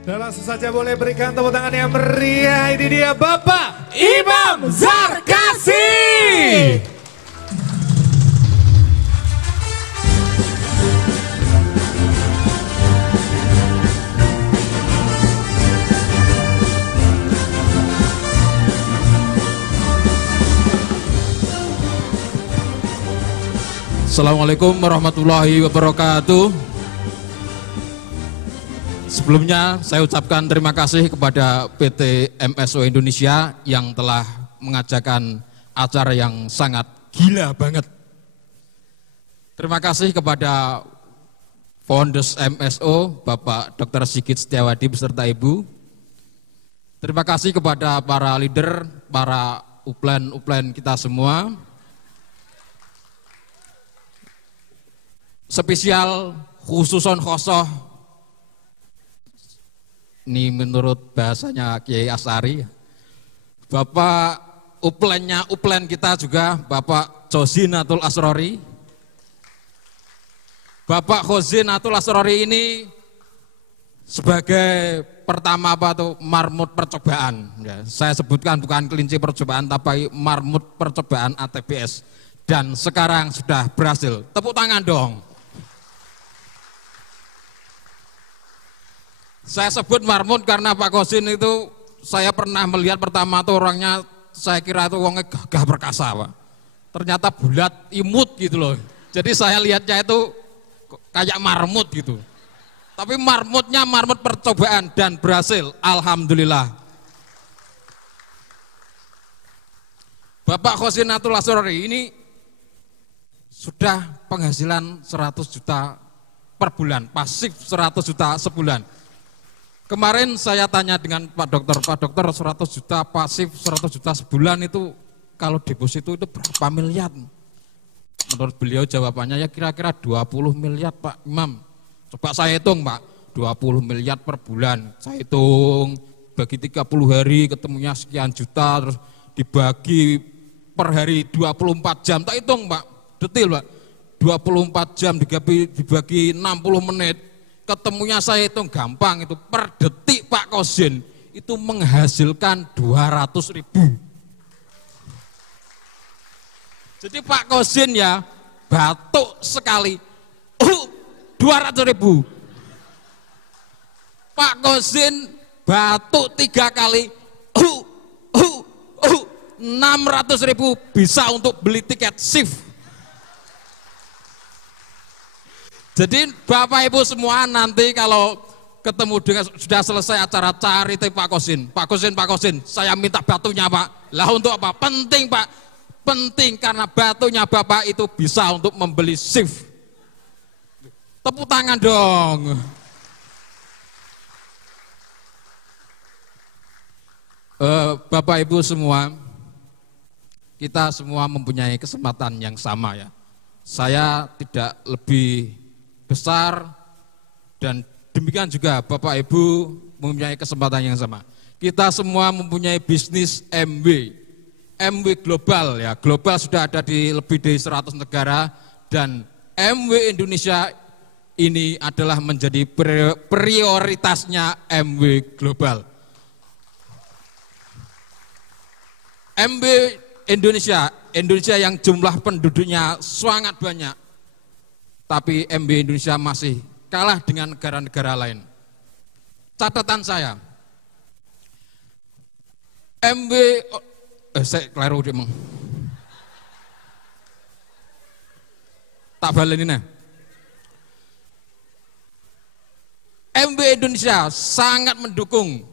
Dan langsung saja boleh berikan tepuk tangan yang meriah. Ini dia Bapak Imam Zarkasi. Assalamualaikum warahmatullahi wabarakatuh. Sebelumnya saya ucapkan terima kasih kepada PT MSO Indonesia yang telah mengajarkan acara yang sangat gila banget. Terima kasih kepada Founders MSO Bapak Dr. Sigit Setiawadi beserta Ibu. Terima kasih kepada para leader, para upline kita semua. Spesial khususon khosoh, ini menurut bahasanya Kiai Asari, Bapak upline kita juga Bapak Khozinatul Asrori. Bapak Khozinatul Asrori ini sebagai pertama marmut percobaan, ya, saya sebutkan bukan kelinci percobaan tapi marmut percobaan ATBS, dan sekarang sudah berhasil. Tepuk tangan dong. Saya sebut marmut karena Pak Khozin itu saya pernah melihat pertama tuh orangnya, saya kira itu orangnya gagah perkasa, Pak. Ternyata bulat, imut gitu loh. Jadi saya lihatnya itu kayak marmut gitu. Tapi marmutnya marmut percobaan dan berhasil, alhamdulillah. Bapak Khozinatul Asrori ini sudah penghasilan 100 juta per bulan, pasif 100 juta sebulan. Kemarin saya tanya dengan Pak Dokter 100 juta pasif 100 juta sebulan itu kalau deposito itu berapa miliar? Menurut beliau jawabannya ya kira-kira 20 miliar Pak Imam. Coba saya hitung Pak, 20 miliar per bulan. Saya hitung bagi 30 hari ketemunya sekian juta, terus dibagi per hari 24 jam. Tak hitung Pak, detil Pak. 24 jam dibagi 60 menit. Ketemunya saya hitung gampang itu per detik Pak Khozin itu menghasilkan 200.000. Jadi Pak Khozin ya batuk sekali 200.000. Pak Khozin batuk 3 kali 600.000 bisa untuk beli tiket shift. Jadi Bapak Ibu semua nanti kalau ketemu dengan sudah selesai acara cari Pak Khozin. Pak Khozin, saya minta batunya Pak. Lah untuk apa? Penting Pak, penting karena batunya Bapak itu bisa untuk membeli shift. Tepuk tangan dong. Bapak Ibu semua, kita semua mempunyai kesempatan yang sama ya. Saya tidak lebih besar dan demikian juga Bapak Ibu mempunyai kesempatan yang sama. Kita semua mempunyai bisnis MW global ya. Global sudah ada di lebih dari 100 negara dan MW Indonesia ini adalah menjadi prioritasnya MW global. MW Indonesia yang jumlah penduduknya sangat banyak. Tapi MW Indonesia masih kalah dengan negara-negara lain. Catatan saya, MW, saya keliru dia emang. Tak balik ini. MW Indonesia sangat mendukung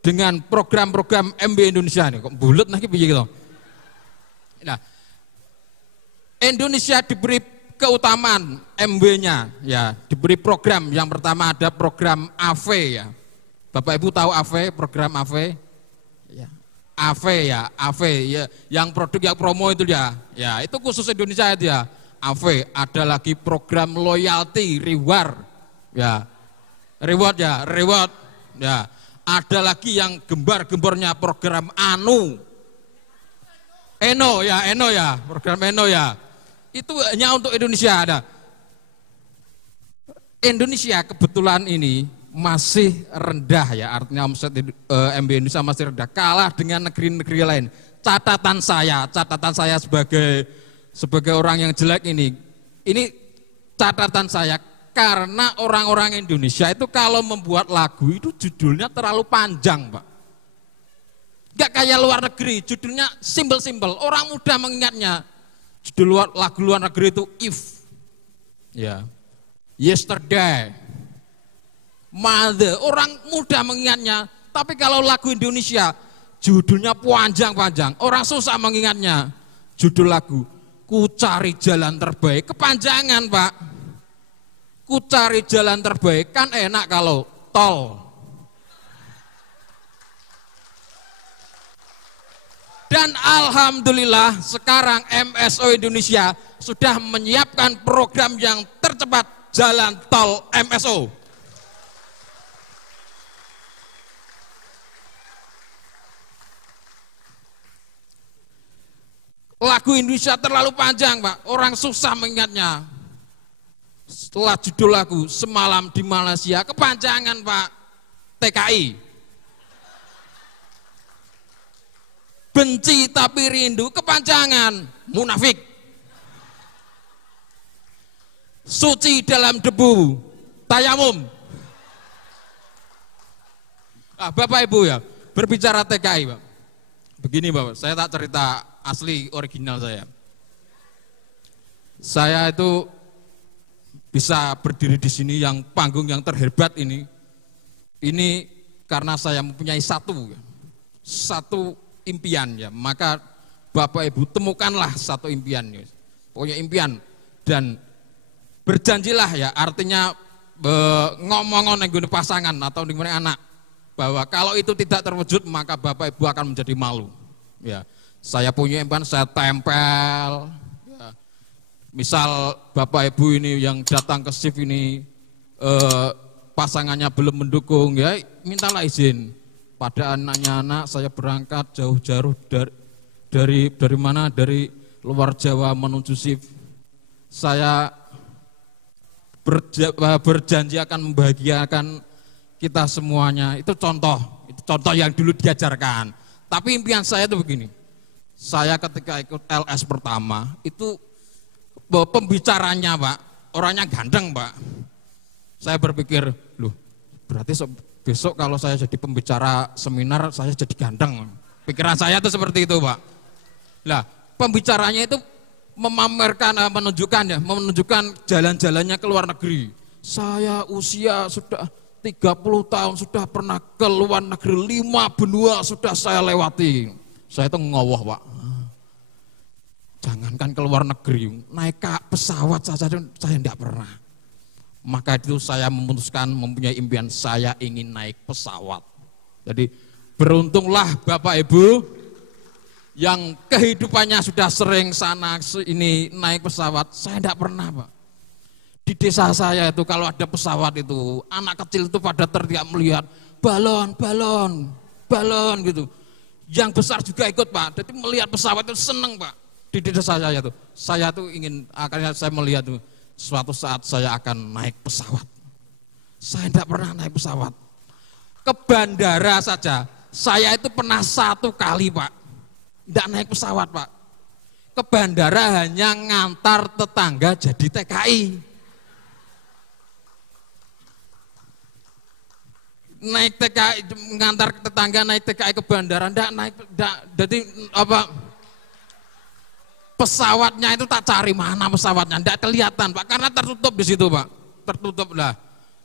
dengan program-program MW Indonesia ini. Kok bulet lagi begitu? Nah, Indonesia diberi keutamaan MW-nya ya, diberi program. Yang pertama ada program AV ya. Bapak Ibu tahu AV, program AV? Ya. AV ya, yang produk yang promo itu ya. Ya, itu khusus Indonesia itu ya. AV, ada lagi program loyalty reward ya. Reward. Ya. Ada lagi yang gembar-gembornya program Eno ya, program Eno ya. Itu hanya untuk Indonesia ada. Indonesia kebetulan ini masih rendah ya, artinya omset MB Indonesia masih rendah, kalah dengan negeri-negeri lain. Catatan saya sebagai orang yang jelek ini catatan saya, karena orang-orang Indonesia itu kalau membuat lagu itu judulnya terlalu panjang, Pak. Gak kayak luar negeri, judulnya simpel-simpel, orang mudah mengingatnya. Judul lagu luar negeri itu If, ya, Yesterday, Mother, orang mudah mengingatnya. Tapi kalau lagu Indonesia judulnya panjang-panjang, orang susah mengingatnya. Judul lagu Ku Cari Jalan Terbaik, kepanjangan, Pak. Ku cari jalan terbaik, kan enak kalau tol. Dan alhamdulillah sekarang MSO Indonesia sudah menyiapkan program yang tercepat jalan tol MSO. Lagu Indonesia terlalu panjang, Pak, orang susah mengingatnya. Setelah judul lagu Semalam di Malaysia, kepanjangan, Pak. TKI. Benci tapi rindu, kepanjangan. Munafik. Suci dalam debu, tayamum. Bapak Ibu ya, berbicara TKI, Pak. Begini, Bapak, saya tak cerita asli original saya. Saya itu bisa berdiri di sini yang panggung yang terhebat ini karena saya mempunyai satu impian ya. Maka Bapak Ibu temukanlah satu impian, pokoknya impian, dan berjanjilah ya, artinya ngomong dengan pasangan atau dengan anak bahwa kalau itu tidak terwujud maka Bapak Ibu akan menjadi malu. Ya, saya punya impian, saya tempel. Misal Bapak Ibu ini yang datang ke SIF ini pasangannya belum mendukung, ya mintalah izin pada anak saya berangkat jauh-jauh dari mana, dari luar Jawa menuju SIF. Saya berjanji akan membahagiakan kita semuanya. Itu contoh yang dulu diajarkan. Tapi impian saya itu begini, saya ketika ikut LS pertama itu pembicaranya, Pak, orangnya ganteng, Pak. Saya berpikir, loh, berarti besok kalau saya jadi pembicara seminar saya jadi ganteng. Pikiran saya itu seperti itu, Pak. Nah, pembicaranya itu menunjukkan jalan-jalannya ke luar negeri. Saya usia sudah 30 tahun sudah pernah ke luar negeri, 5 benua sudah saya lewati. Saya itu ngowoh, Pak. Jangankan ke luar negeri, naik pesawat saja saya tidak pernah. Maka itu saya memutuskan, mempunyai impian, saya ingin naik pesawat. Jadi beruntunglah Bapak Ibu yang kehidupannya sudah sering sana ini naik pesawat. Saya tidak pernah, Pak. Di desa saya itu kalau ada pesawat itu, anak kecil itu pada teriak melihat balon gitu. Yang besar juga ikut, Pak. Jadi melihat pesawat itu seneng, Pak. Di desa saya tuh ingin, akhirnya saya melihat tuh, suatu saat saya akan naik pesawat. Saya tidak pernah naik pesawat. Ke bandara saja, saya itu pernah 1 kali, Pak. Tidak naik pesawat, Pak. Ke bandara hanya ngantar tetangga jadi TKI. Naik TKI, ngantar tetangga naik TKI ke bandara, jadi apa? Pesawatnya itu tak cari mana pesawatnya, tidak kelihatan, Pak, karena tertutup di situ, Pak, tertutup lah.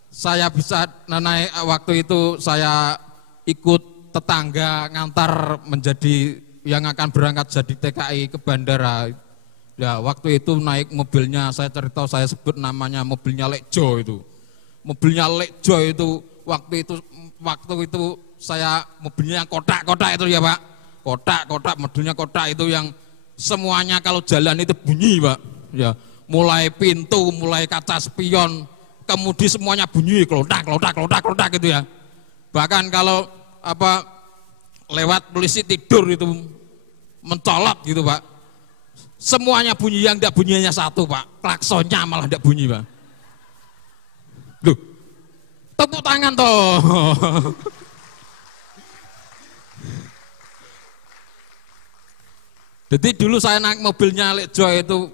Saya bisa naik, waktu itu saya ikut tetangga ngantar menjadi yang akan berangkat jadi TKI ke bandara. Ya, waktu itu naik mobilnya, saya cerita, saya sebut namanya mobilnya Lekjo itu. Mobilnya Lekjo itu waktu itu saya mobilnya yang kotak-kotak itu ya, Pak. Kotak, mobilnya kotak itu yang semuanya kalau jalan itu bunyi, Pak. Ya, mulai pintu, mulai kaca spion, kemudi semuanya bunyi, klotak gitu ya. Bahkan kalau lewat polisi tidur itu mencolot gitu, Pak. Semuanya bunyi, yang tidak bunyinya satu, Pak. Klaksonnya malah tidak bunyi, Pak. Loh, Tepuk tangan toh. Jadi dulu saya naik mobilnya Lek Joy itu,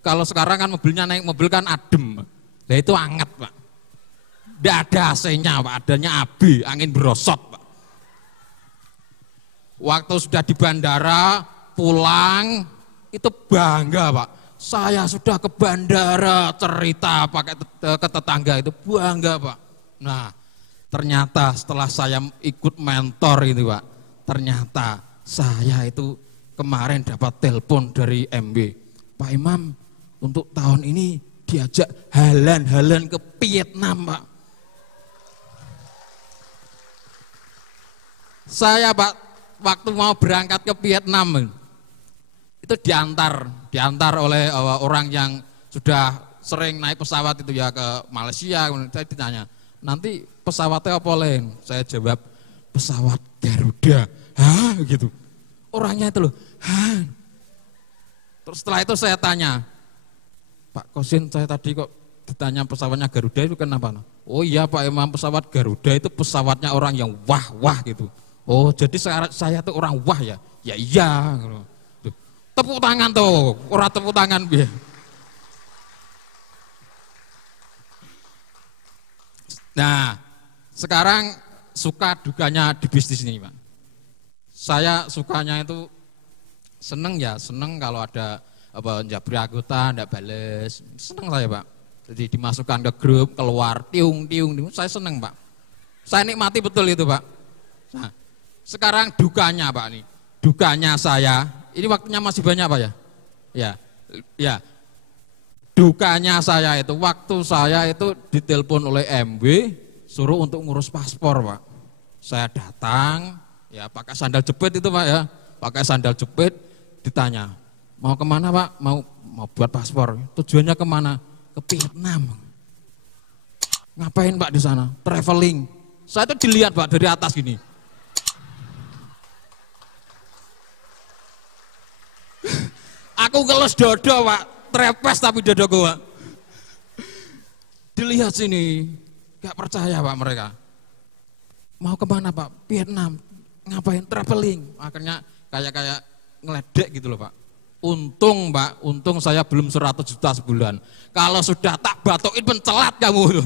kalau sekarang kan mobilnya naik mobil kan adem. Nah itu anget Pak. Tidak ada AC-nya Pak, adanya AB, angin berosot Pak. Waktu sudah di bandara, pulang, itu bangga Pak. Saya sudah ke bandara, cerita pakai ke tetangga itu bangga Pak. Nah ternyata setelah saya ikut mentor itu Pak, ternyata saya itu kemarin dapat telepon dari MB, Pak Imam untuk tahun ini diajak halan-halan ke Vietnam Pak. Saya Pak waktu mau berangkat ke Vietnam itu diantar oleh orang yang sudah sering naik pesawat itu ya ke Malaysia. Saya ditanya, nanti pesawatnya apa Len? Saya jawab, pesawat Garuda. Hah gitu. Orangnya itu loh, hah. Terus setelah itu saya tanya, Pak Kosin saya tadi kok ditanya pesawatnya Garuda itu kenapa? Oh iya Pak Imam, pesawat Garuda itu pesawatnya orang yang wah-wah gitu. Oh jadi saya tuh orang wah ya? Ya iya. Tuh, tepuk tangan tuh, orang tepuk tangan biar. Nah sekarang suka dukanya di bisnis ini Pak. Saya sukanya itu seneng kalau ada apa jabri anggota ndak bales, seneng saya Pak. Jadi dimasukkan ke grup, keluar tiung, saya seneng Pak. Saya nikmati betul itu Pak. Nah, sekarang dukanya Pak nih, dukanya saya, ini waktunya masih banyak Pak ya? Ya. Dukanya saya itu, waktu saya itu ditelepon oleh MB, suruh untuk ngurus paspor Pak. Saya datang, ya pakai sandal jepit itu Pak ya, pakai sandal jepit, ditanya, mau kemana Pak? Mau buat paspor, tujuannya kemana? Ke Vietnam. Ngapain Pak di sana? Traveling. Saya itu dilihat Pak dari atas gini. Aku ngelus dodo Pak, trepes tapi dodo gua. Dilihat sini, gak percaya Pak mereka. Mau kemana Pak? Vietnam. Ngapain? Traveling. Akhirnya kayak ngeledek gitu loh Pak. Untung Pak, untung saya belum 100 juta sebulan. Kalau sudah tak batokin pencelat kamu.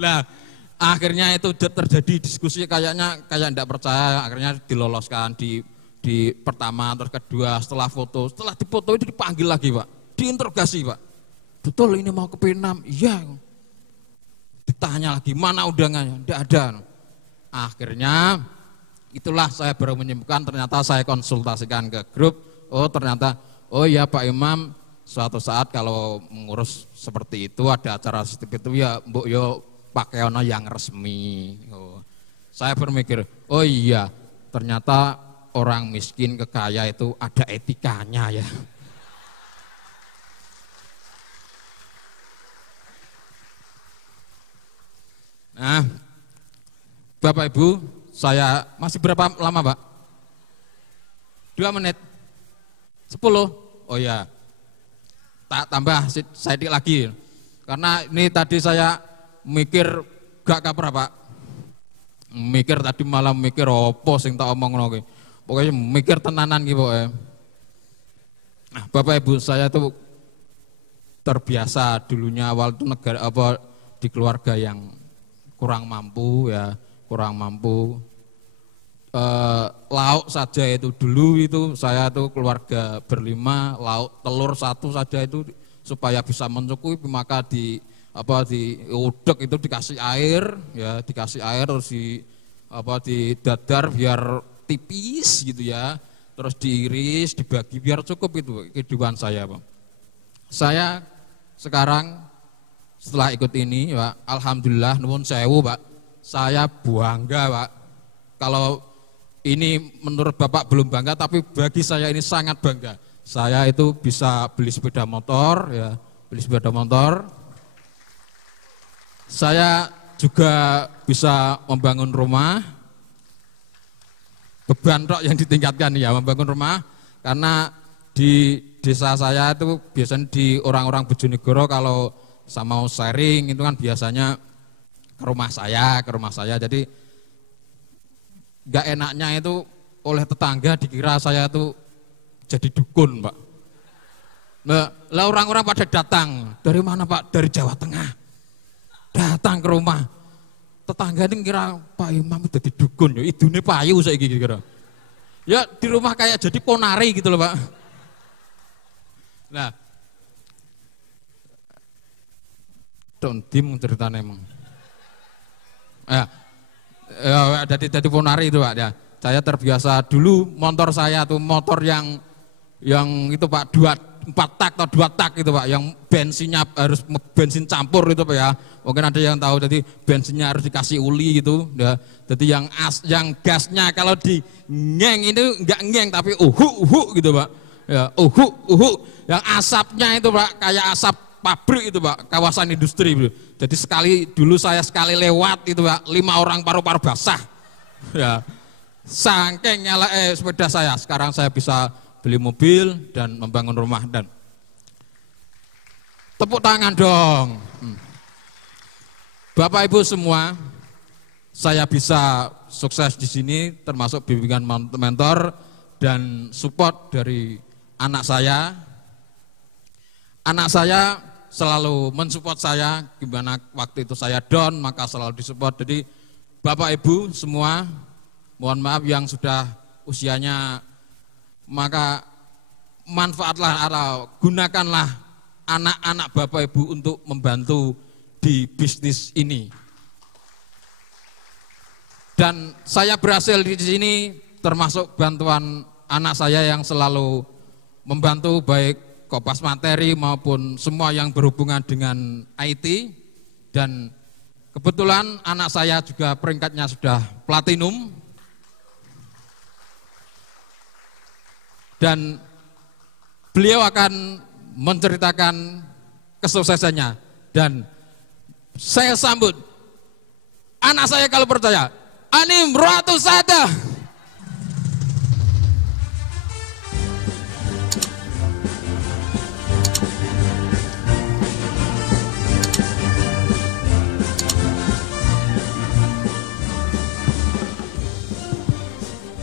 Lah akhirnya itu terjadi diskusi kayak enggak percaya, akhirnya diloloskan di pertama, terus kedua, setelah foto, setelah difoto itu dipanggil lagi Pak, diinterogasi Pak. Betul ini mau ke Vietnam? Iya. Ditanya lagi, mana undangannya? Enggak ada. Akhirnya itulah saya baru menyembuhkan, ternyata saya konsultasikan ke grup, oh ternyata, oh ya Pak Imam, suatu saat kalau mengurus seperti itu, ada acara seperti itu ya mbok yo pakai ono yang resmi. Oh. Saya berpikir, oh iya ternyata orang miskin ke kaya itu ada etikanya ya. Nah, Bapak Ibu, saya masih berapa lama Pak? 2 menit? 10? Oh ya, tak tambah sedikit lagi. Karena ini tadi saya mikir gak kabar Pak. Mikir tadi malam mikir opo sing tak omong ngono. Pokoknya mikir tenanan gitu pokoknya. Nah, Bapak Ibu, saya tuh terbiasa dulunya awal itu negara apa di keluarga yang kurang mampu ya. Kurang mampu, lauk saja itu dulu itu saya tuh keluarga berlima, lauk telur 1 saja itu supaya bisa mencukupi maka di udek itu dikasih air ya, dikasih air terus didadar biar tipis gitu ya, terus diiris dibagi biar cukup itu kehidupan saya Pak. Saya sekarang setelah ikut ini Pak, alhamdulillah nuwun sewu Pak. Saya bangga Pak, kalau ini menurut Bapak belum bangga, tapi bagi saya ini sangat bangga. Saya itu bisa beli sepeda motor, ya, beli sepeda motor. Saya juga bisa membangun rumah, beban tok yang ditingkatkan ya, membangun rumah. Karena di desa saya itu biasanya di orang-orang Bojonegoro kalau saya mau sharing itu kan biasanya ke rumah saya. Jadi nggak enaknya itu oleh tetangga dikira saya itu jadi dukun, Pak. Lah orang-orang pada datang, dari mana Pak? Dari Jawa Tengah. Datang ke rumah. Tetangga ini kira Pak Imam jadi dukun, ya idune payu saya kira. Ya di rumah kayak jadi ponari gitu loh, Pak. Nah, dim ceritanya emang. Jadi ponari itu Pak ya. Saya terbiasa dulu motor saya tuh motor yang itu Pak 4 tak atau 2 tak gitu Pak, yang bensinnya harus bensin campur itu Pak ya. Mungkin ada yang tahu, jadi bensinnya harus dikasih uli gitu ya. Jadi yang gasnya kalau di ngeng itu enggak ngeng tapi uhu gitu Pak. Ya, uhu. Yang asapnya itu Pak kayak asap pabrik itu Pak, kawasan industri gitu. Jadi dulu saya sekali lewat itu Pak, 5 orang paru-paru basah. Ya. Saking nyala sepeda saya, sekarang saya bisa beli mobil dan membangun rumah. Dan tepuk tangan dong. Bapak Ibu semua, saya bisa sukses di sini termasuk bimbingan mentor dan support dari anak saya. Anak saya selalu mensupport saya, gimana waktu itu saya down maka selalu disupport. Jadi Bapak Ibu semua, mohon maaf yang sudah usianya, maka manfaatlah atau gunakanlah anak-anak Bapak Ibu untuk membantu di bisnis ini. Dan saya berhasil di sini termasuk bantuan anak saya yang selalu membantu baik kopas materi maupun semua yang berhubungan dengan IT. Dan kebetulan anak saya juga peringkatnya sudah platinum. Dan beliau akan menceritakan kesuksesannya. Dan saya sambut anak saya kalau percaya, Anim Ratu Sada.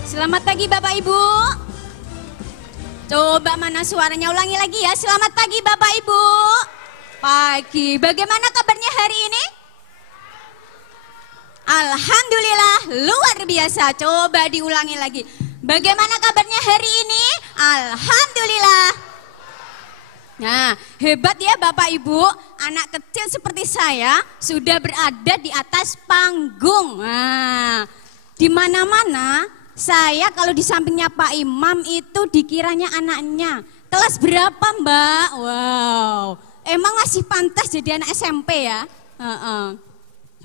Selamat pagi Bapak Ibu. Coba mana suaranya, ulangi lagi ya. Selamat pagi Bapak Ibu. Pagi, bagaimana kabarnya hari ini? Alhamdulillah, luar biasa. Coba diulangi lagi. Bagaimana kabarnya hari ini? Alhamdulillah. Nah, hebat ya Bapak Ibu. Anak kecil seperti saya sudah berada di atas panggung. Nah, di mana-mana saya kalau di sampingnya Pak Imam itu dikiranya anaknya. Kelas berapa Mbak? Wow, emang masih pantas jadi anak SMP ya?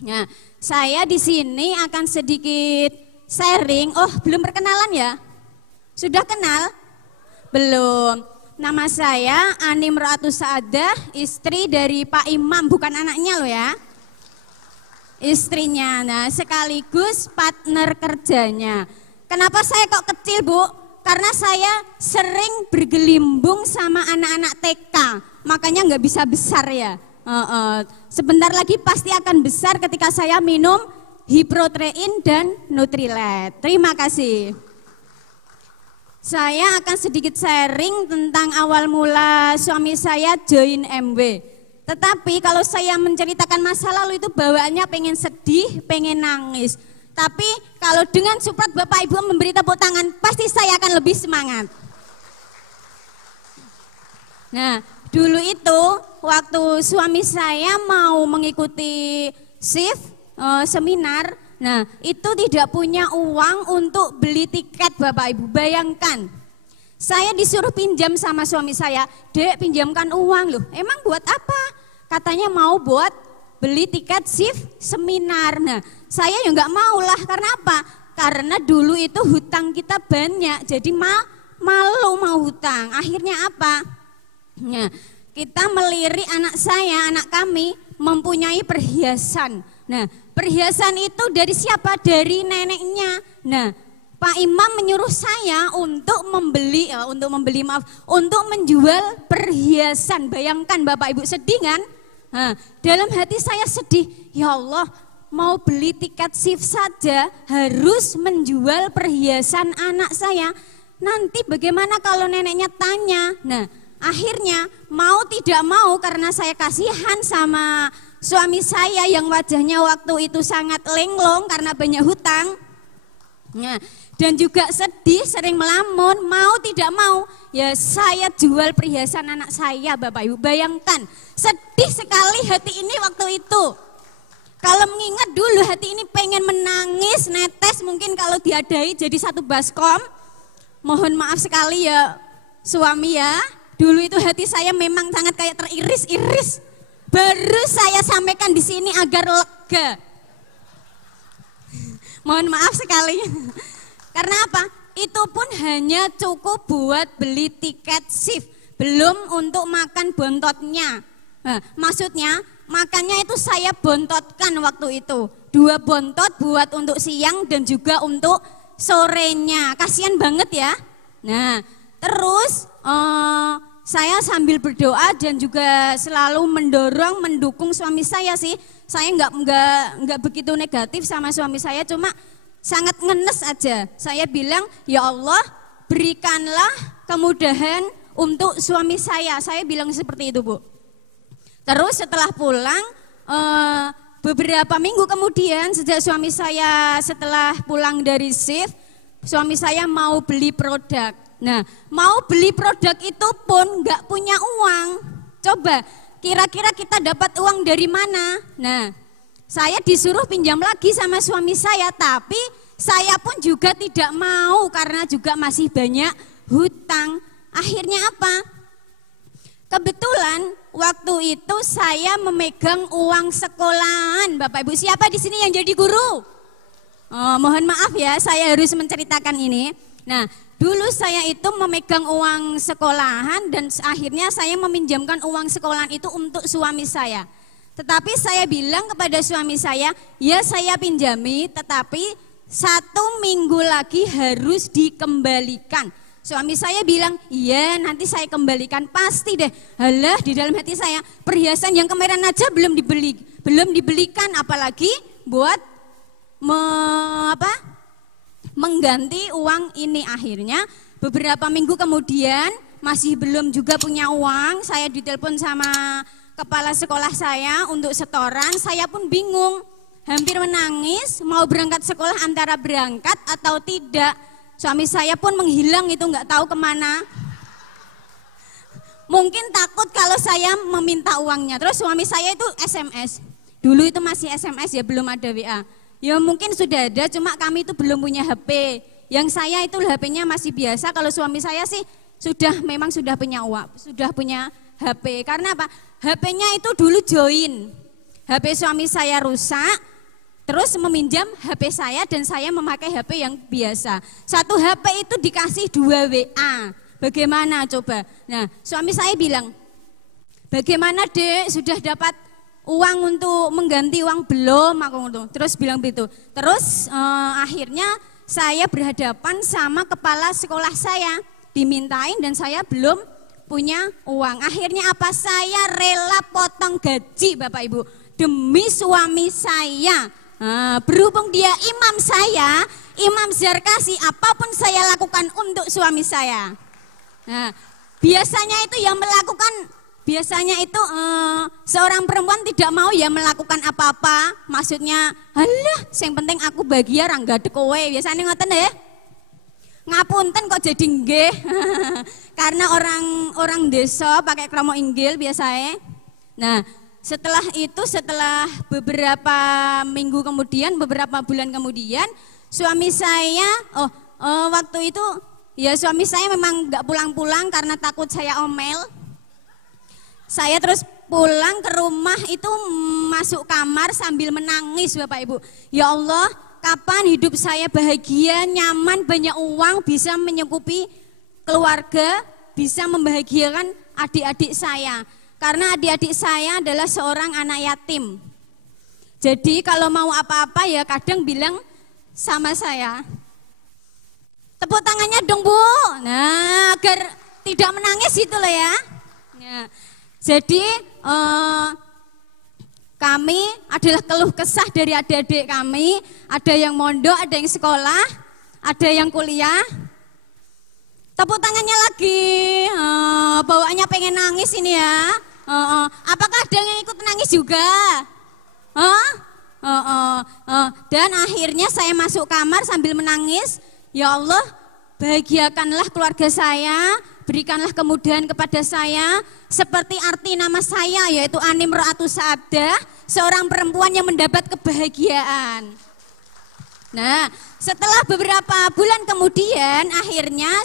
Nah, saya di sini akan sedikit sharing. Oh, belum perkenalan ya? Sudah kenal? Belum. Nama saya Anim Ratu Saadah, istri dari Pak Imam, bukan anaknya loh ya. Istrinya, nah sekaligus partner kerjanya. Kenapa saya kok kecil Bu? Karena saya sering bergelimbung sama anak-anak TK, makanya nggak bisa besar ya. Sebentar lagi pasti akan besar ketika saya minum Hiprotein dan Nutrilite. Terima kasih. Saya akan sedikit sharing tentang awal mula suami saya join MW. Tetapi kalau saya menceritakan masa lalu itu bawaannya pengen sedih, pengen nangis. Tapi kalau dengan support Bapak Ibu memberi tepuk tangan, pasti saya akan lebih semangat. Nah, dulu itu waktu suami saya mau mengikuti shift seminar, nah itu tidak punya uang untuk beli tiket Bapak Ibu. Bayangkan, saya disuruh pinjam sama suami saya, Dek pinjamkan uang loh, emang buat apa? Katanya mau buat beli tiket shift seminar. Nah, saya ya nggak mau lah, karena apa? Karena dulu itu hutang kita banyak, jadi malu mau hutang. Akhirnya apa? Nah, kita melirik anak saya, anak kami mempunyai perhiasan. Nah, perhiasan itu dari siapa? Dari neneknya. Nah, Pak Imam menyuruh saya untuk untuk menjual perhiasan. Bayangkan Bapak Ibu, sedih kan? Nah, dalam hati saya sedih, ya Allah, mau beli tiket shift saja harus menjual perhiasan anak saya. Nanti bagaimana kalau neneknya tanya? Nah, akhirnya mau tidak mau karena saya kasihan sama suami saya yang wajahnya waktu itu sangat linglung karena banyak hutang. Nah, dan juga sedih, sering melamun, mau tidak mau, ya saya jual perhiasan anak saya, Bapak Ibu. Bayangkan, sedih sekali hati ini waktu itu. Kalau mengingat dulu hati ini pengen menangis, netes mungkin kalau diadai jadi satu baskom. Mohon maaf sekali ya suami ya, dulu itu hati saya memang sangat kayak teriris-iris. Baru saya sampaikan di sini agar lega. Mohon maaf sekali. Karena apa? Itu pun hanya cukup buat beli tiket shift, belum untuk makan bontotnya. Nah, maksudnya makannya itu saya bontotkan waktu itu. 2 bontot buat untuk siang dan juga untuk sorenya. Kasihan banget ya. Nah, terus saya sambil berdoa dan juga selalu mendukung suami saya sih. Saya nggak begitu negatif sama suami saya, cuma sangat ngenes aja. Saya bilang, ya Allah berikanlah kemudahan untuk suami saya. Saya bilang seperti itu, Bu. Terus setelah pulang, beberapa minggu kemudian sejak suami saya setelah pulang dari shift, suami saya mau beli produk. Nah, mau beli produk itu pun nggak punya uang. Coba, kira-kira kita dapat uang dari mana? Nah, saya disuruh pinjam lagi sama suami saya, tapi saya pun juga tidak mau karena juga masih banyak hutang. Akhirnya apa? Kebetulan waktu itu saya memegang uang sekolahan, Bapak Ibu. Siapa di sini yang jadi guru? Oh, mohon maaf ya, saya harus menceritakan ini. Nah, dulu saya itu memegang uang sekolahan dan akhirnya saya meminjamkan uang sekolahan itu untuk suami saya. Tetapi saya bilang kepada suami saya, ya saya pinjami, tetapi 1 minggu lagi harus dikembalikan. Suami saya bilang, iya nanti saya kembalikan, pasti deh. Halah, di dalam hati saya, perhiasan yang kemarin aja belum dibelikan, apalagi buat mengganti uang ini. Akhirnya beberapa minggu kemudian masih belum juga punya uang, saya ditelepon sama kepala sekolah saya untuk setoran. Saya pun bingung, hampir menangis, mau berangkat sekolah antara berangkat atau tidak. Suami saya pun menghilang, itu nggak tahu kemana. Mungkin takut kalau saya meminta uangnya. Terus suami saya itu SMS, dulu itu masih SMS ya, belum ada WA. Ya mungkin sudah ada, cuma kami itu belum punya HP. Yang saya itu HP-nya masih biasa, kalau suami saya sih memang sudah punya uang, sudah punya HP. Karena apa? HP-nya itu dulu join. HP suami saya rusak, terus meminjam HP saya dan saya memakai HP yang biasa. 1 HP itu dikasih 2 WA. Bagaimana coba? Nah, suami saya bilang, bagaimana Dek, sudah dapat uang untuk mengganti uang belum? Aku terus bilang begitu. Terus akhirnya saya berhadapan sama kepala sekolah saya, dimintain dan saya belum punya uang. Akhirnya apa? Saya rela potong gaji, Bapak Ibu, demi suami saya. Nah, berhubung dia imam saya, Imam Zarkasi, apapun saya lakukan untuk suami saya. Nah, biasanya itu yang melakukan, seorang perempuan tidak mau ya melakukan apa-apa. Maksudnya, halah, yang penting aku bahagia, ranggade kowe. Biasanya ngoten ya. Ngapunten kok jadi nggih. Karena orang desa pakai kromo inggil biasanya. Nah, setelah beberapa minggu kemudian, beberapa bulan kemudian, suami saya, waktu itu ya suami saya memang nggak pulang-pulang karena takut saya omel. Saya terus pulang ke rumah itu masuk kamar sambil menangis, Bapak Ibu. Ya Allah, kapan hidup saya bahagia, nyaman, banyak uang, bisa mencukupi keluarga, bisa membahagiakan adik-adik saya. Karena adik-adik saya adalah seorang anak yatim. Jadi kalau mau apa-apa ya kadang bilang sama saya, tepuk tangannya dong Bu. Nah, agar tidak menangis itu loh ya. Nah, jadi kami adalah keluh kesah dari adik-adik kami, ada yang mondok, ada yang sekolah, ada yang kuliah. Tepuk tangannya lagi, bawaannya pengen nangis ini ya. Apakah ada yang ikut nangis juga? Dan akhirnya saya masuk kamar sambil menangis, ya Allah bahagiakanlah keluarga saya, berikanlah kemudahan kepada saya, seperti arti nama saya yaitu Anim Ro'atus Abdah, seorang perempuan yang mendapat kebahagiaan. Nah, setelah beberapa bulan kemudian akhirnya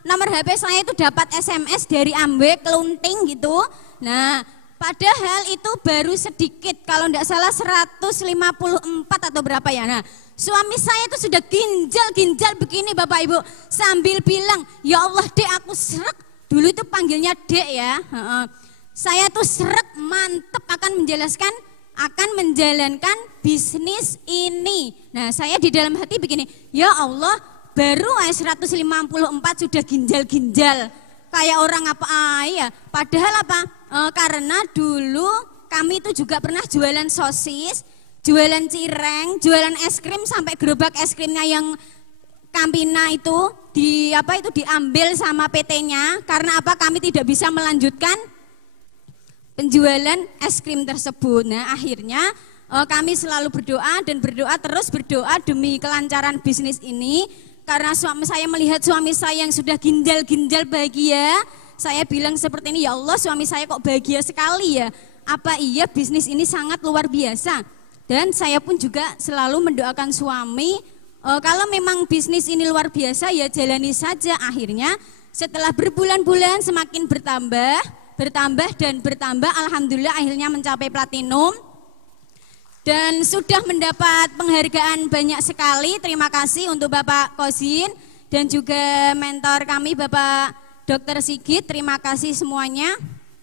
nomor HP saya itu dapat SMS dari Ambe Kelunting gitu. Nah, padahal itu baru sedikit, kalau tidak salah 154 atau berapa ya. Nah, suami saya itu sudah ginjal begini Bapak Ibu, sambil bilang, ya Allah Dek aku srek, dulu itu panggilnya Dek ya. Saya tuh srek, mantep akan menjalankan bisnis ini. Nah, saya di dalam hati begini, ya Allah baru 154 sudah ginjal-ginjal. Kayak orang apa ya, padahal apa? Karena dulu kami itu juga pernah jualan sosis, jualan cireng, jualan es krim sampai gerobak es krimnya yang Campina itu diambil sama PT-nya karena apa? Kami tidak bisa melanjutkan penjualan es krim tersebut. Nah, akhirnya kami selalu berdoa demi kelancaran bisnis ini. Karena saya melihat suami saya yang sudah ginjal-ginjal bahagia, saya bilang seperti ini, ya Allah suami saya kok bahagia sekali ya. Apa iya bisnis ini sangat luar biasa. Dan saya pun juga selalu mendoakan suami, kalau memang bisnis ini luar biasa ya jalani saja. Akhirnya setelah berbulan-bulan semakin bertambah, alhamdulillah akhirnya mencapai platinum. Dan sudah mendapat penghargaan banyak sekali. Terima kasih untuk Bapak Kozin dan juga mentor kami Bapak Dr. Sigit. Terima kasih semuanya.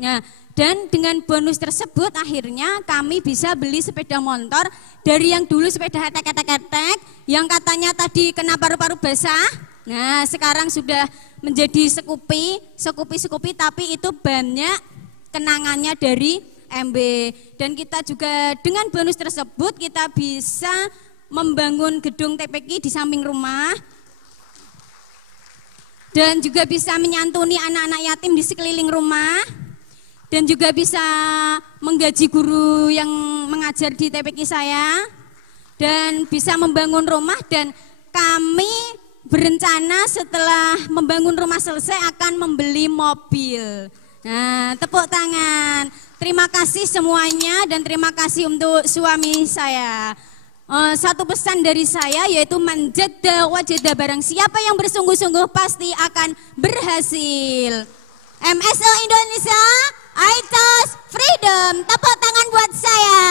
Nah, dan dengan bonus tersebut akhirnya kami bisa beli sepeda motor dari yang dulu sepeda hetek-hetek yang katanya tadi kena paru-paru basah. Nah, sekarang sudah menjadi Scoopy tapi itu banyak kenangannya dari MB. Dan kita juga dengan bonus tersebut kita bisa membangun gedung TPQ di samping rumah dan juga bisa menyantuni anak-anak yatim di sekeliling rumah dan juga bisa menggaji guru yang mengajar di TPQ saya dan bisa membangun rumah. Dan kami berencana setelah membangun rumah selesai akan membeli mobil. Nah, tepuk tangan. Terima kasih semuanya dan terima kasih untuk suami saya. Satu pesan dari saya yaitu manjada wajada, barang siapa yang bersungguh-sungguh pasti akan berhasil. MSO Indonesia, Aitos Freedom. Tepuk tangan buat saya.